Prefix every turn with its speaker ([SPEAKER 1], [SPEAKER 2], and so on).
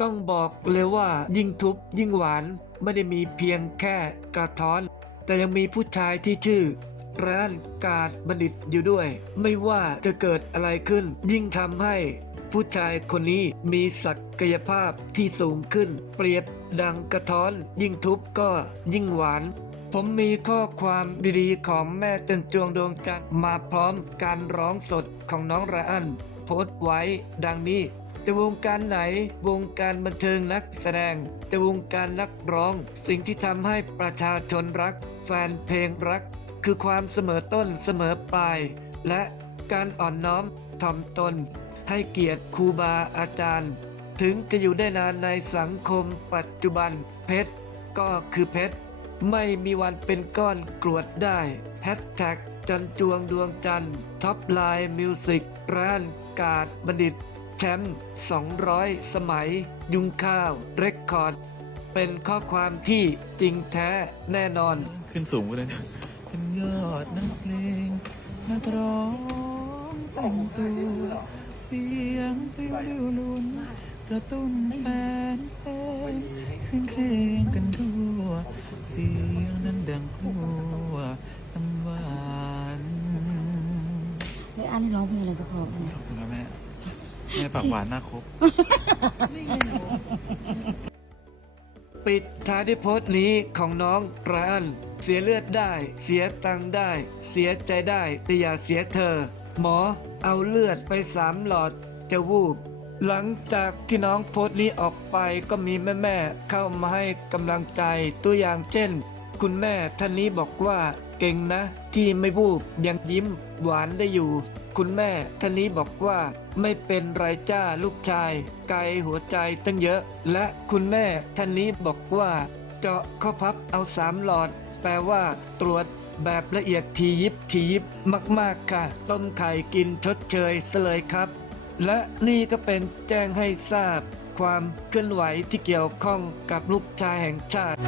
[SPEAKER 1] ต้องบอกเลยว่ายิ่งทุบยิ่งหวานไม่ได้มีเพียงแค่กระท้อน แต่ยังมีผู้ชายที่ชื่อร้านกาดบัณฑิตอยู่ด้วย ไม่ว่าจะเกิดอะไรขึ้น ยิ่งทำให้ผู้ชายคนนี้มีศักยภาพที่สูงขึ้น เปรียบดังกระท้อน ยิ่งทุบก็ยิ่งหวาน ผมมีข้อความดีๆของแม่เตันจวงดวงจันทร์มาพร้อมการร้องสดของน้องไรอันโพสต์ไว้ดังนี้ จะวงการไหน วงการบันเทิงนักแสดงจะวงการนักร้อง สิ่งที่ทำให้ประชาชนรัก แฟนเพลงรัก คือความเสมอต้นเสมอปลาย และการอ่อนน้อมถ่อมตน ให้เกียรติครูบาอาจารย์ ถึงจะอยู่ได้นานในสังคมปัจจุบัน เพชรก็คือเพชรไม่มีวันเป็นก้อนกรวดได้แฮชแท็กจันจวงดวงจันทร์ท็อปไลน์มิวสิกร้านกาดบัณฑิต แชมป์200 สมัย ยุงข้าว เรคคอร์ด เป็นข้อความที่จริงแท้แน่นอน
[SPEAKER 2] ขึ้นสูงไปเลยเนี่ยเป็นยอดนักเพลงนักร้องแต่งตัวเสียงพริ้วริ้วลุนกระตุ้นแฟนเพลงขึ้นเพลงกันทั่ว เสียงนั้นดังครัวน้ำหวาน
[SPEAKER 3] ไอ้อันนี้ร้องเพลงอะไรก็พอกัน
[SPEAKER 2] ขอบคุณครับแม่ แม่ปากหวานหน้าครบ
[SPEAKER 1] ปิดท้ายด้วยโพสต์นี้ของน้องไรอันเสียเลือดได้ เสียตังค์ได้ เสียใจได้แต่อย่าเสียเธอ หมอเอาเลือดไปสามหลอดจะวูบ หลังจากที่น้องโพสต์นี้ออกไปก็มีแม่ๆเข้ามาให้กำลังใจตัวอย่างเช่น คุณแม่ท่านนี้บอกว่า เก่งนะ ที่ไม่วูบยังยิ้มหวานได้อยู่ คุณแม่ท่านนี้บอกว่าไม่เป็นไรจ้าลูกชาย ไกลหัวใจตั้งเยอะ และคุณแม่ท่านนี้บอกว่า เจาะข้อพับเอาสามหลอด แปลว่า ตรวจแบบละเอียดทียิบทียิบมากๆค่ะ ต้มไข่กินชดเชยเสลยครับ และนี่ก็เป็นแจ้งให้ทราบ ความเคลื่อนไหวที่เกี่ยวข้องกับลูกชายแห่งชาติ